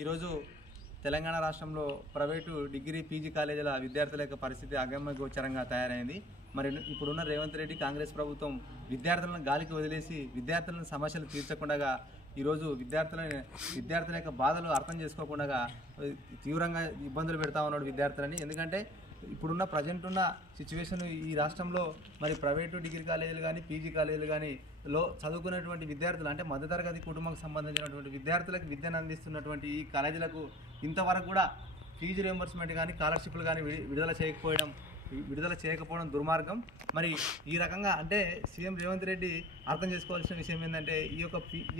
ఈరోజు తెలంగాణ రాష్ట్రంలో private degree PG కాలేజీల విద్యార్థుల యొక్క పరిస్థితి అగమ్య గోచరంగా తయారైంది. మరి ఇప్పుడున్న రేవంత్ రెడ్డి కాంగ్రెస్ ప్రభుత్వం విద్యార్థులను గాలికి వదిలేసి విద్యార్థులను సమస్యలు తీర్చకుండా ఈరోజు విద్యార్థుల యొక్క బాధలు అర్థం చేసుకోకుండా తీవ్రంగా ఇబ్బందులు పెడతా ఉన్నాడు విద్యార్థులని. ఎందుకంటే ఇప్పుడున్న ప్రజెంట్ ఉన్న సిచ్యువేషన్ ఈ రాష్ట్రంలో మరి ప్రైవేటు డిగ్రీ కాలేజీలు కానీ పీజీ కాలేజీలు కానీ చదువుకునేటువంటి విద్యార్థులు అంటే మధ్యతరగతి కుటుంబానికి సంబంధించినటువంటి విద్యార్థులకు విద్యను అందిస్తున్నటువంటి ఈ కాలేజీలకు ఇంతవరకు కూడా ఫీజు రియంబర్స్మెంట్ కానీ స్కాలర్షిప్లు కానీ విడుదల చేయకపోవడం దుర్మార్గం. మరి ఈ రకంగా అంటే సీఎం రేవంత్ రెడ్డి అర్థం చేసుకోవాల్సిన విషయం ఏంటంటే ఈ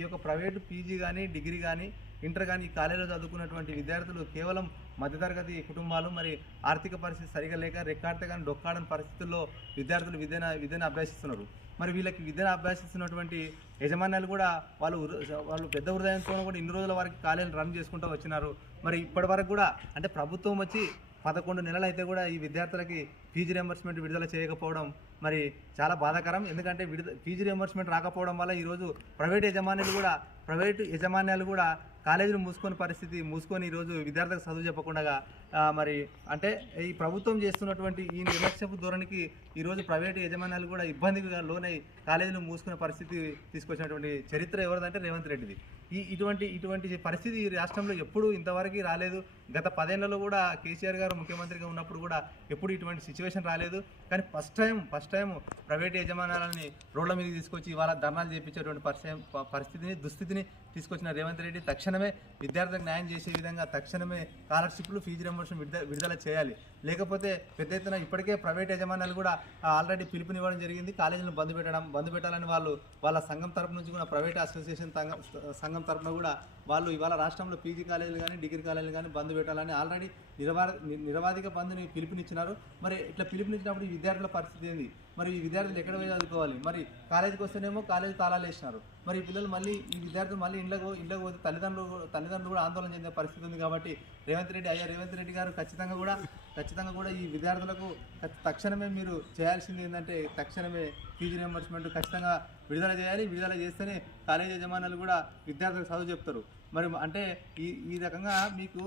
యొక్క ప్రైవేటు పీజీ కానీ డిగ్రీ కానీ ఇంటర్ కానీ ఈ కాలేజీలో చదువుకున్నటువంటి విద్యార్థులు కేవలం మధ్యతరగతి కుటుంబాలు, మరి ఆర్థిక పరిస్థితి సరిగా లేక రెక్కాడితే కానీ డొక్కాడని పరిస్థితుల్లో విద్యార్థులు విద్యను అభ్యసిస్తున్నారు. మరి వీళ్ళకి విద్యను అభ్యసిస్తున్నటువంటి యజమాన్యాలు కూడా వాళ్ళు పెద్ద హృదయంతో కూడా ఇన్ని రోజుల వరకు కాలేజీలు రన్ చేసుకుంటూ వచ్చినారు. మరి ఇప్పటి వరకు కూడా అంటే ప్రభుత్వం వచ్చి 11 నెలలు అయితే కూడా ఈ విద్యార్థులకి ఫీజు రియంబర్స్మెంట్ విడుదల చేయకపోవడం మరి చాలా బాధాకరం. ఎందుకంటే ఫీజు రియంబర్స్మెంట్ రాకపోవడం వల్ల ఈరోజు ప్రైవేటు యజమాన్యాలు కూడా కాలేజీలు మూసుకొని ఈరోజు విద్యార్థులకు చదువు చెప్పకుండా మరి అంటే ఈ ప్రభుత్వం చేస్తున్నటువంటి ఈ నిర్లక్ష్యపు ధోరణికి ఈరోజు ప్రైవేటు యజమాన్యాలు కూడా ఇబ్బందిగా లోనై కాలేజీలు మూసుకునే పరిస్థితి తీసుకొచ్చినటువంటి చరిత్ర ఎవరిదంటే రేవంత్ రెడ్డిది. ఇటువంటి పరిస్థితి ఈ రాష్ట్రంలో ఎప్పుడు ఇంతవరకు రాలేదు. గత 10 ఏళ్లలో కూడా కేసీఆర్ గారు ముఖ్యమంత్రిగా ఉన్నప్పుడు కూడా ఎప్పుడు ఇటువంటి సిచ్యువేషన్ రాలేదు. కానీ ఫస్ట్ టైం ప్రైవేట్ యజమానాలని రోడ్ల మీద తీసుకొచ్చి ఇవాళ ధర్నాలు చేయించేటువంటి దుస్థితిని తీసుకొచ్చిన రేవంత్ రెడ్డి తక్షణమే విద్యార్థులకు న్యాయం చేసే విధంగా తక్షణమే స్కాలర్షిప్లు ఫీజు రియంబర్స్మెంట్ విడుదల చేయాలి. లేకపోతే పెద్ద ఎత్తున ఇప్పటికే ప్రైవేట్ యజమానులు కూడా ఆల్రెడీ పిలుపునివ్వడం జరిగింది. కాలేజీలను బంద్ పెట్టాలని వాళ్ళ సంఘం తరపు నుంచి కూడా ప్రైవేట్ అసోసియేషన్ సంఘం తరపున కూడా వాళ్ళు ఇవాళ రాష్ట్రంలో పీజీ కాలేజీలు కానీ డిగ్రీ కాలేజీలు కానీ బంద్ పెట్టాలని ఆల్రెడీ నిరవాధిక బంద్ని పిలుపునిచ్చినారు. మరి ఇట్లా పిలుపునిచ్చినప్పుడు ఈ విద్యార్థుల పరిస్థితి ఏంది? మరి ఈ విద్యార్థులు ఎక్కడ పోయి చదువుకోవాలి? మరి కాలేజీకి వస్తేనేమో కాలేజీ తాళాలు వేసినారు. మరి ఈ పిల్లలు విద్యార్థులు మళ్ళీ ఇంట్లోకి పోతే తల్లిదండ్రులు కూడా ఆందోళన చెందే పరిస్థితి ఉంది. కాబట్టి రేవంత్ రెడ్డి గారు ఖచ్చితంగా కూడా ఈ విద్యార్థులకు తక్షణమే మీరు చేయాల్సింది ఏంటంటే తక్షణమే ఫీజు రియంబర్స్మెంట్ ఖచ్చితంగా విడుదల చేయాలి. విడుదల చేస్తేనే కాలేజీ యజమానులు కూడా విద్యార్థులకు చదువు చెప్తారు. మరి అంటే ఈ రకంగా మీకు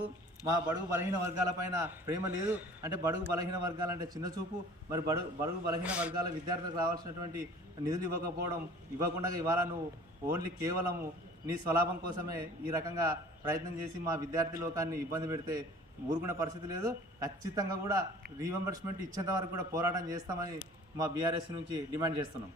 మా బడుగు బలహీన వర్గాలపైన ప్రేమ లేదు అంటే బడుగు బలహీన వర్గాలంటే చిన్న చూపు. మరి బడుగు బలహీన వర్గాల విద్యార్థులకు రావాల్సినటువంటి నిధులు ఇవ్వకుండా ఇవాళ నువ్వు ఓన్లీ కేవలము నీ స్వలాభం కోసమే ఈ రకంగా ప్రయత్నం చేసి మా విద్యార్థి లోకాన్ని ఇబ్బంది పెడితే ఊరుకునే పరిస్థితి లేదు. ఖచ్చితంగా కూడా రీఎంబర్స్మెంట్ ఇచ్చేంత వరకు కూడా పోరాటం చేస్తామని మా బీఆర్ఎస్ నుంచి డిమాండ్ చేస్తున్నాం.